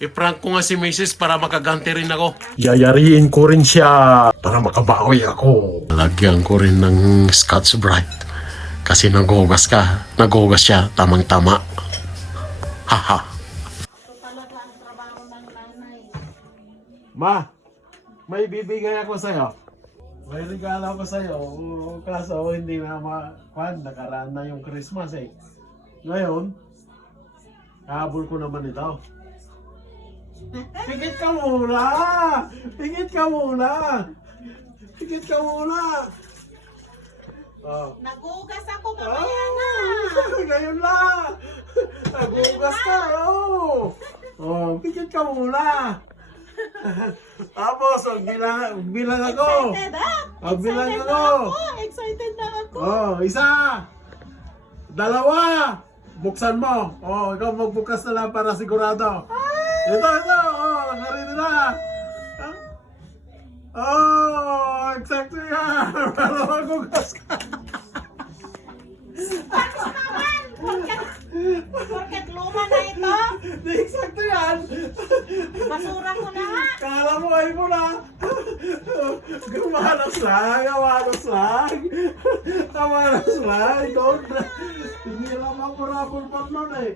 I-prank ko nga si Mrs. para makaganti rin ako. Yayariin ko rin siya para makabawi ako. Lagyan ko rin ng Scotch Brite. Kasi naghugas ka. Naghugas siya. Tamang-tama. Haha. Ito talaga ang trabaho ng nanay. Ma, may bibigay ako sa'yo. May regalo ako sa'yo. Kaso hindi na nakaraan na yung Christmas eh. Ngayon, habol ko naman ito. Pigit ka muna! Pigit ka muna! Pigit ka muna! Oh. Nagugas ako mamaya na. Ngayon lang! Nagugas ka, oh! Oh, pigit ka muna! Tapos, bilang ako! Excited ha? Bilang Excited ako! na ako. Excited na ako. Oh, isa! Dalawa! Buksan mo! Oh, ikaw magbukas na lang para sigurado. Ito! Oh, narito na! Oh, exactly yan! Para magbukas ka! Bakit naman? Porket luma na ito. Di exacto yan! Basura ko na nga. Kala mo ay mo na! Gamanos lang! Gamanos lang! Gamanos lang! Hindi lang ako rapol pa nun eh!